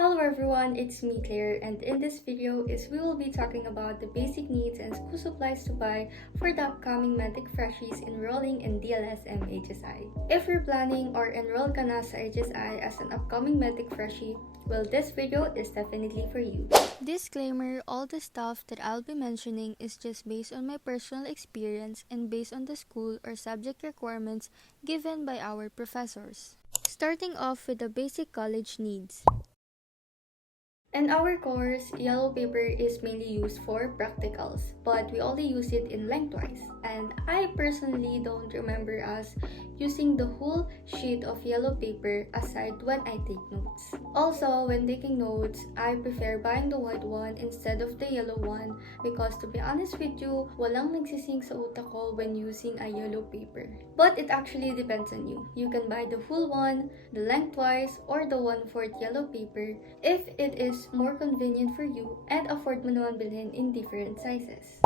Hello everyone, it's me Claire, and in this video we will be talking about the basic needs and school supplies to buy for the upcoming medtech freshies enrolling in dlsmhsi. If you're planning or enroll ka na sa HSI as an upcoming medtech freshie, well, this video is definitely for you. Disclaimer, all the stuff that I'll be mentioning is just based on my personal experience and based on the school or subject requirements given by our professors. Starting off with the basic college needs. In our course, yellow paper is mainly used for practicals, but we only use it in lengthwise. And I personally don't remember us using the whole sheet of yellow paper aside when I take notes. Also, when taking notes, I prefer buying the white one instead of the yellow one because to be honest with you, walang nagsising sa utak ko when using a yellow paper. But it actually depends on you. You can buy the full one, the lengthwise, or the 1/4 yellow paper if it is more convenient for you and afford mo naman bilhin in different sizes.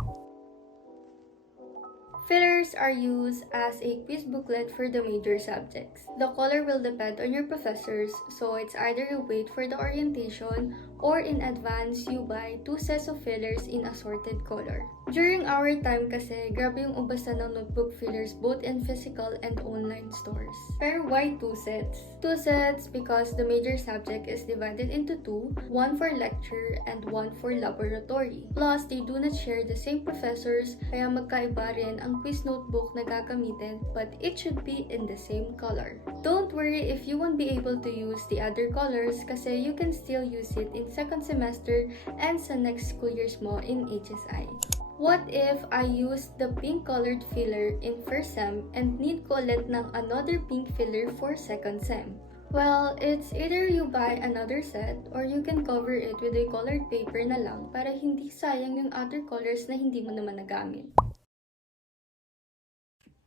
Fillers are used as a quiz booklet for the major subjects. The color will depend on your professors, so it's either you wait for the orientation or in advance you buy 2 sets of fillers in assorted color. During our time kasi, grabe yung ubasan ng notebook fillers both in physical and online stores. Pero why 2 sets? 2 sets because the major subject is divided into 2, one for lecture and one for laboratory. Plus, they do not share the same professors, kaya magkaiba rin ang quiz notebook na gagamitin, but it should be in the same color. Don't worry if you won't be able to use the other colors kasi you can still use it in second semester and sa next school years mo in HSI. What if I use the pink colored filler in first sem and need ko ulit ng another pink filler for second sem? Well, it's either you buy another set or you can cover it with a colored paper na lang para hindi sayang yung other colors na hindi mo naman nagamit.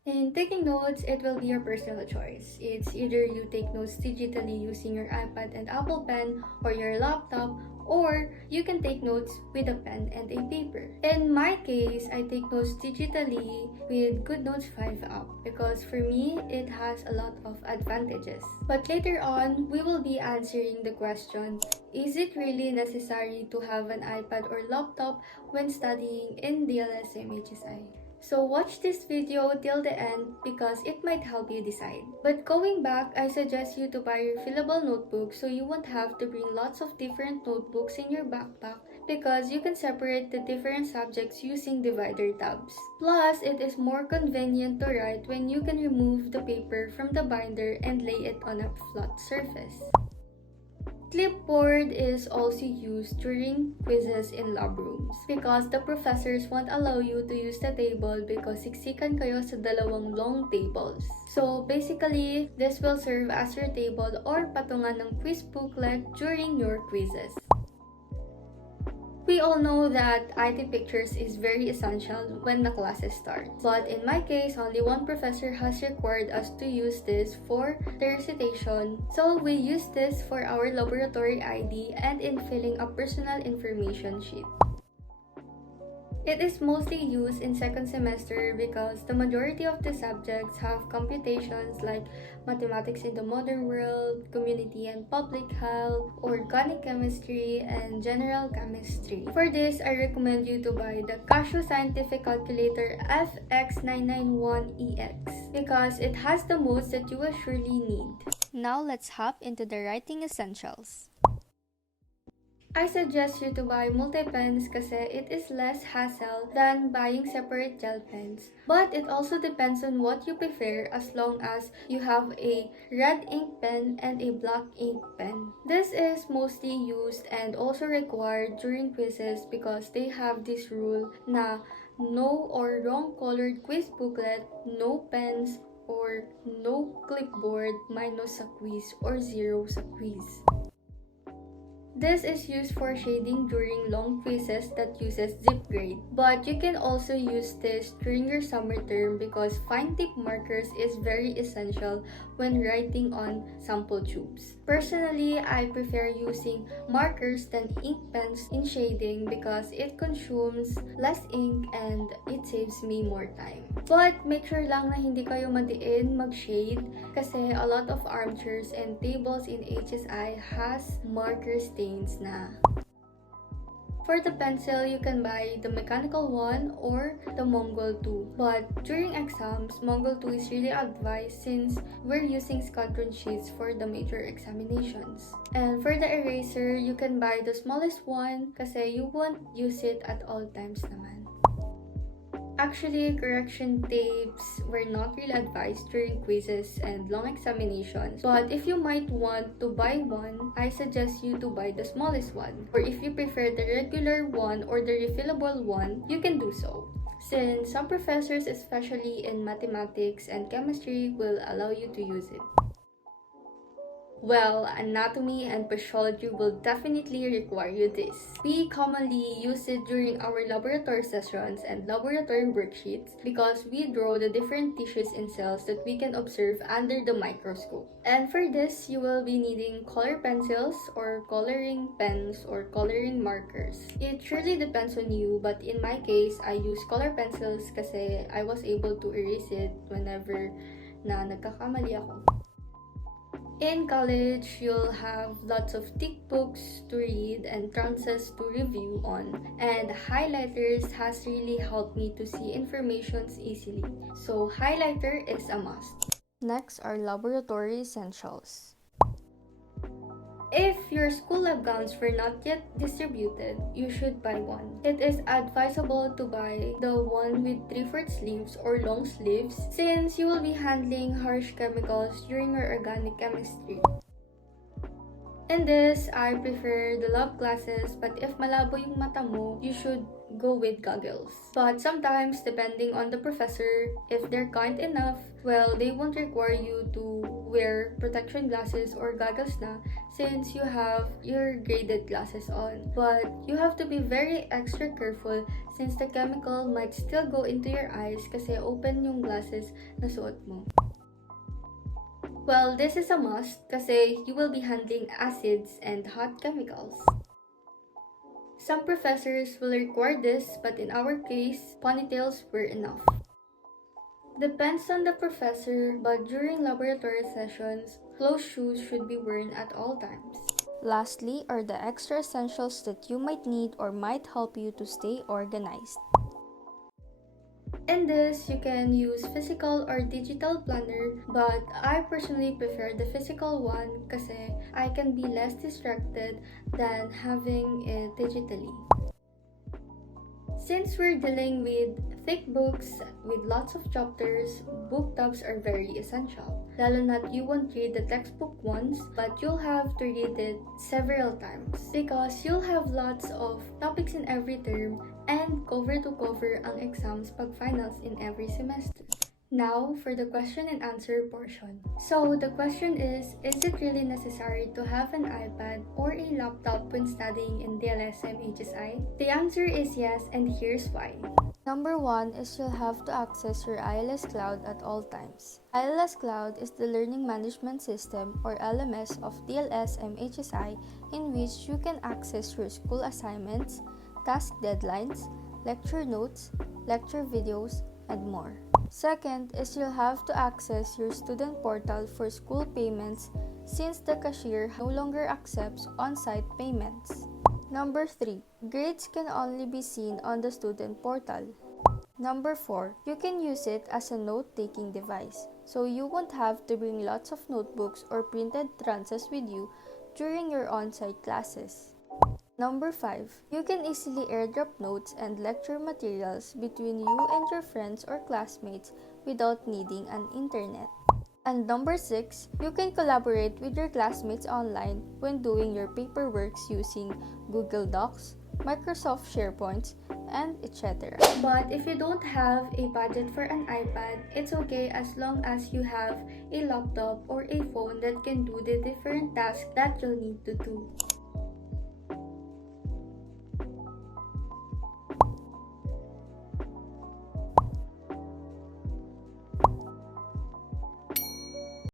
In taking notes, it will be your personal choice. It's either you take notes digitally using your iPad and Apple Pen or your laptop, or you can take notes with a pen and a paper. In my case, I take notes digitally with GoodNotes 5 app because for me, it has a lot of advantages. But later on, we will be answering the question, is it really necessary to have an iPad or laptop when studying in dlsmhsi? So watch this video till the end because it might help you decide. But going back, I suggest you to buy refillable notebooks so you won't have to bring lots of different notebooks in your backpack because you can separate the different subjects using divider tabs. Plus, it is more convenient to write when you can remove the paper from the binder and lay it on a flat surface. Clipboard is also used during quizzes in lab rooms because the professors won't allow you to use the table because siksikan kayo sa dalawang long tables. So basically, this will serve as your table or patungan ng quiz booklet during your quizzes. We all know that IT pictures is very essential when the classes start. But in my case, only one professor has required us to use this for the recitation. So we use this for our laboratory ID and in filling a personal information sheet. It is mostly used in second semester because the majority of the subjects have computations like mathematics in the modern world, community and public health, organic chemistry, and general chemistry. For this, I recommend you to buy the Casio Scientific Calculator FX991EX because it has the modes that you will surely need. Now let's hop into the writing essentials. I suggest you to buy multi-pens kasi it is less hassle than buying separate gel pens. But it also depends on what you prefer as long as you have a red ink pen and a black ink pen. This is mostly used and also required during quizzes because they have this rule na no or wrong colored quiz booklet, no pens, or no clipboard minus sa quiz or 0 sa quiz. This is used for shading during long quizzes that uses zip grade. But you can also use this during your summer term because fine tip markers is very essential when writing on sample tubes. Personally, I prefer using markers than ink pens in shading because it consumes less ink and it saves me more time. But make sure lang na hindi kayo madiin mag-shade kasi a lot of armchairs and tables in HSI has marker stains na. For the pencil, you can buy the mechanical one or the Mongol 2. But during exams, Mongol 2 is really advised since we're using squadron sheets for the major examinations. And for the eraser, you can buy the smallest one kasi you won't use it at all times naman. Actually, correction tapes were not really advised during quizzes and long examinations. But if you might want to buy one, I suggest you to buy the smallest one. Or if you prefer the regular one or the refillable one, you can do so. Since some professors, especially in mathematics and chemistry, will allow you to use it. Well, anatomy and pathology will definitely require you this. We commonly use it during our laboratory sessions and laboratory worksheets because we draw the different tissues and cells that we can observe under the microscope. And for this, you will be needing color pencils or coloring pens or coloring markers. It really depends on you, but in my case, I use color pencils kasi I was able to erase it whenever na nagkakamali ako. In college, you'll have lots of thick books to read and trances to review on, and highlighters has really helped me to see informations easily. So highlighter is a must. Next are laboratory essentials. If your school lab gowns were not yet distributed, you should buy one. It is advisable to buy the one with 3/4 sleeves or long sleeves since you will be handling harsh chemicals during your organic chemistry. In this, I prefer the lab glasses, but if malabo yung mata mo, you should go with goggles. But sometimes, depending on the professor, if they're kind enough, well, they won't require you to wear protection glasses or goggles na since you have your graded glasses on. But you have to be very extra careful since the chemical might still go into your eyes kasi open yung glasses na suot mo. Well, this is a must kasi you will be handling acids and hot chemicals. Some professors will require this, but in our case, ponytails were enough. Depends on the professor, but during laboratory sessions, closed shoes should be worn at all times. Lastly are the extra essentials that you might need or might help you to stay organized. In this, you can use physical or digital planner, but I personally prefer the physical one kasi I can be less distracted than having it digitally. Since we're dealing with thick books with lots of chapters, book tabs are very essential. Lalo na't you won't read the textbook once, but you'll have to read it several times because you'll have lots of topics in every term and cover to cover ang exams pag finals in every semester. Now, for the question and answer portion. So, the question is it really necessary to have an iPad or a laptop when studying in dlsmhsi? The answer is yes, and here's why. Number 1 is you'll have to access your ILS Cloud at all times. ILS Cloud is the Learning Management System or LMS of dlsmhsi in which you can access your school assignments, task deadlines, lecture notes, lecture videos, and more. Second is you'll have to access your student portal for school payments since the cashier no longer accepts on-site payments. Number 3, grades can only be seen on the student portal. Number 4, you can use it as a note-taking device, so you won't have to bring lots of notebooks or printed trances with you during your on-site classes. Number 5, you can easily airdrop notes and lecture materials between you and your friends or classmates without needing an internet. And number 6, you can collaborate with your classmates online when doing your paperworks using Google Docs, Microsoft SharePoint, and etc. But if you don't have a budget for an iPad, it's okay as long as you have a laptop or a phone that can do the different tasks that you'll need to do.